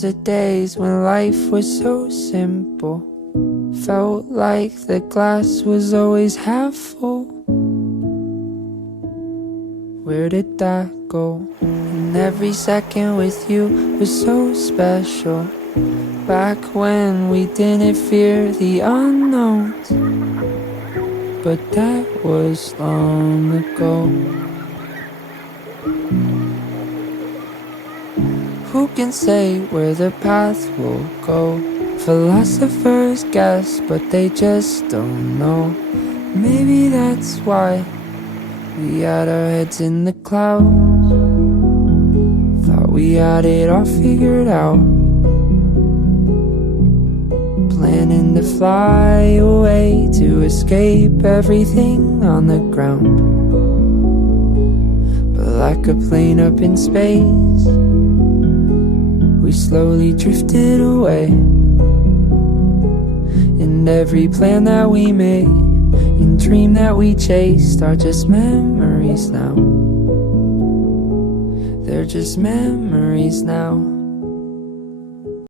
miss the days when life was so simple. Felt like the glass was always half full. Where did that go? And every second with you was so special. Back when we didn't fear the unknowns, but that was long ago. Who can say where the path will go? Philosophers guess, but they just don't know. Maybe that's why we had our heads in the clouds. Thought we had it all figured out, planning to fly away to escape everything on the ground. But like a plane up in space, we slowly drifted away. And every plan that we made and dream that we chased are just memories now. They're just memories now.